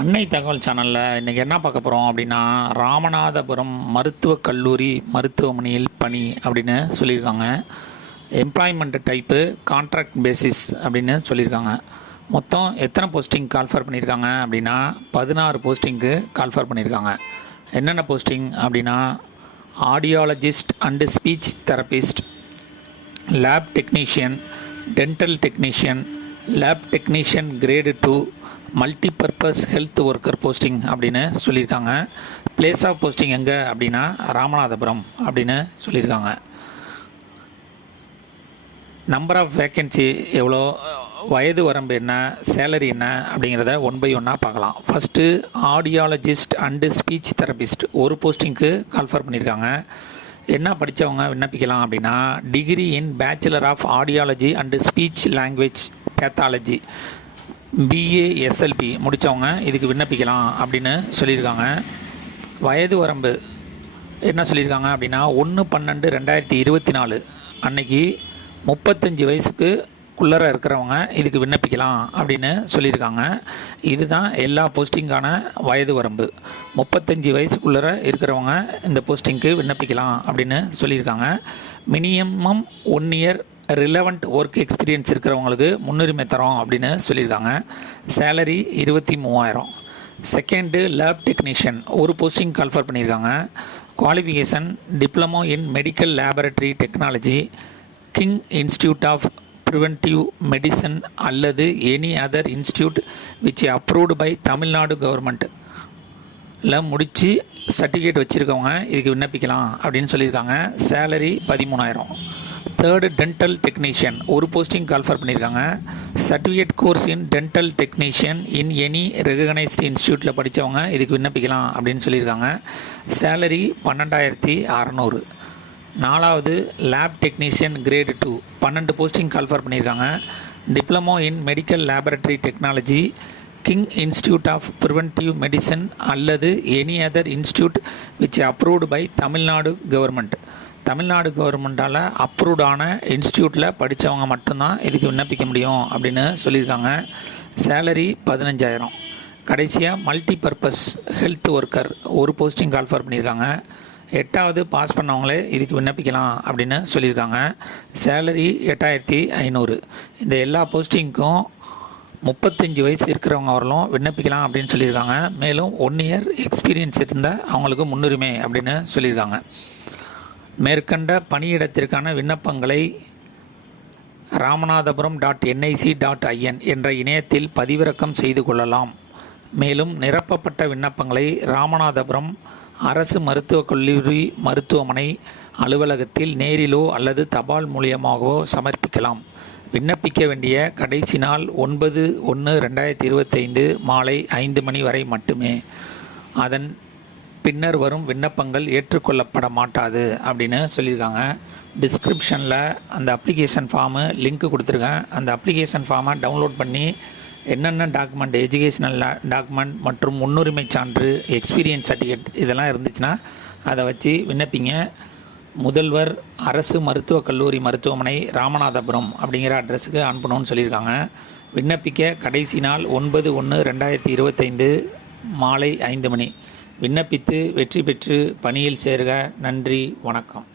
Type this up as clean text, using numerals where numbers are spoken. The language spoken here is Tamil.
அன்னை தகவல் சேனலில் இன்றைக்கி என்ன பார்க்க போகிறோம் அப்படின்னா, ராமநாதபுரம் மருத்துவக் கல்லூரி மருத்துவமனையில் பணி அப்படின்னு சொல்லியிருக்காங்க. எம்ப்ளாய்மெண்ட் டைப்பு கான்ட்ராக்ட் பேசிஸ் அப்படின்னு சொல்லியிருக்காங்க. மொத்தம் எத்தனை போஸ்டிங் கால்ஃபர் பண்ணியிருக்காங்க அப்படின்னா 16 போஸ்டிங்க்கு கால்ஃபர் பண்ணியிருக்காங்க. என்னென்ன போஸ்டிங் அப்படின்னா, audiologist and speech therapist, lab technician, dental technician, lab technician grade 2, multipurpose health worker posting அப்படின்னு சொல்லியிருக்காங்க. பிளேஸ் ஆஃப் போஸ்டிங் எங்கே அப்படின்னா ராமநாதபுரம் அப்படின்னு சொல்லியிருக்காங்க. நம்பர் ஆஃப் வேக்கன்சி எவ்வளோ, வயது வரம்பு என்ன, சேலரி என்ன அப்படிங்கிறத 1 by 1 பார்க்கலாம். First audiologist and speech therapist ஒரு போஸ்டிங்க்கு கால்ஃபர் பண்ணியிருக்காங்க. என்ன படித்தவங்க விண்ணப்பிக்கலாம் அப்படின்னா, degree in bachelor of audiology and speech language pathology BASLP முடித்தவங்க இதுக்கு விண்ணப்பிக்கலாம் அப்படின்னு சொல்லியிருக்காங்க. வயது வரம்பு என்ன சொல்லியிருக்காங்க அப்படின்னா 1/12/2024 அன்னைக்கு 35 வயசுக்குள்ளே இருக்கிறவங்க இதுக்கு விண்ணப்பிக்கலாம் அப்படின்னு சொல்லியிருக்காங்க. இதுதான் எல்லா போஸ்டிங்கான வயது வரம்பு. 35 வயசுக்குள்ளே இருக்கிறவங்க இந்த போஸ்டிங்க்கு விண்ணப்பிக்கலாம் அப்படின்னு சொல்லியிருக்காங்க. Minimum 1 year relevant work experience இருக்கிறவங்களுக்கு முன்னுரிமை தரோம் அப்படின்னு சொல்லியிருக்காங்க. சேலரி 23,000. செகண்டு லேப் டெக்னீஷியன் ஒரு போஸ்டிங் கால்ஃபர் பண்ணியிருக்காங்க. Qualification diploma in medical laboratory technology, King institute of preventive medicine அல்லது any other institute which approved by Tamil Nadu கவர்மெண்ட்டில் முடித்து சர்டிஃபிகேட் வச்சுருக்கவங்க இதுக்கு விண்ணப்பிக்கலாம் அப்படின்னு சொல்லியிருக்காங்க. சேலரி 13,000. தேர்டு டென்டல் டெக்னீஷியன் ஒரு போஸ்டிங் கால்ஃபர் பண்ணியிருக்காங்க. Certificate course in dental technician in any recognised இன்ஸ்டியூட்டில் படித்தவங்க இதுக்கு விண்ணப்பிக்கலாம் அப்படின்னு சொல்லியிருக்காங்க. சேலரி 12,600. நாலாவது lab technician grade 2 12 posting call for பண்ணியிருக்காங்க. Diploma in medical laboratory technology, King institute of preventive medicine அல்லது any other institute which approved by Tamil Nadu government. Tamil Nadu கவர்மெண்ட்டால் அப்ரூவ்டான இன்ஸ்டியூட்டில் படித்தவங்க மட்டும்தான் இதுக்கு விண்ணப்பிக்க முடியும் அப்படின்னு சொல்லியிருக்காங்க. சேலரி 15,000. கடைசியாக மல்டிபர்பஸ் ஹெல்த் ஒர்க்கர் ஒரு போஸ்டிங் கால்ஃபர் பண்ணியிருக்காங்க. 8வது பாஸ் பண்ணவங்களே இதுக்கு விண்ணப்பிக்கலாம் அப்படின்னு சொல்லியிருக்காங்க. சேலரி 8,500. இந்த எல்லா போஸ்டிங்க்கும் 35 வயசு இருக்கிறவங்க வரலும் விண்ணப்பிக்கலாம் அப்படின்னு சொல்லியிருக்காங்க. மேலும் 1 year எக்ஸ்பீரியன்ஸ் இருந்தால் அவங்களுக்கு முன்னுரிமை அப்படின்னு சொல்லியிருக்காங்க. மேற்கண்ட பணியிடத்திற்கான விண்ணப்பங்களை ramanathapuram.nic.in என்ற இணையத்தில் பதிவிறக்கம் செய்து கொள்ளலாம். மேலும் நிரப்பப்பட்ட விண்ணப்பங்களை ராமநாதபுரம் அரசு மருத்துவக் கல்லூரி மருத்துவமனை அலுவலகத்தில் நேரிலோ அல்லது தபால் மூலியமாகவோ சமர்ப்பிக்கலாம். விண்ணப்பிக்க வேண்டிய கடைசி நாள் 9/1/2025 மாலை 5 மணி வரை மட்டுமே. அதன் பின்னர் வரும் விண்ணப்பங்கள் ஏற்றுக்கொள்ளப்பட மாட்டாது அப்படின்னு சொல்லியிருக்காங்க. டிஸ்கிரிப்ஷனில் அந்த அப்ளிகேஷன் ஃபார்மு லிங்க் கொடுத்துருக்கேன். அந்த அப்ளிகேஷன் ஃபார்மை டவுன்லோட் பண்ணி என்னென்ன டாக்குமெண்ட், எஜுகேஷ்னல் டாக்குமெண்ட் மற்றும் முன்னுரிமை சான்று, எக்ஸ்பீரியன்ஸ் சர்டிஃபிகேட் இதெல்லாம் இருந்துச்சுன்னா அதை வச்சு விண்ணப்பிங்க. முதல்வர் அரசு மருத்துவக் கல்லூரி மருத்துவமனை ராமநாதபுரம் அப்படிங்கிற அட்ரஸுக்கு அனுப்பணும்னு சொல்லியிருக்காங்க. விண்ணப்பிக்க கடைசி நாள் 9/1/2025 மாலை 5 மணி. விண்ணப்பித்து வெற்றி பெற்று பணியில் சேர்க. நன்றி, வணக்கம்.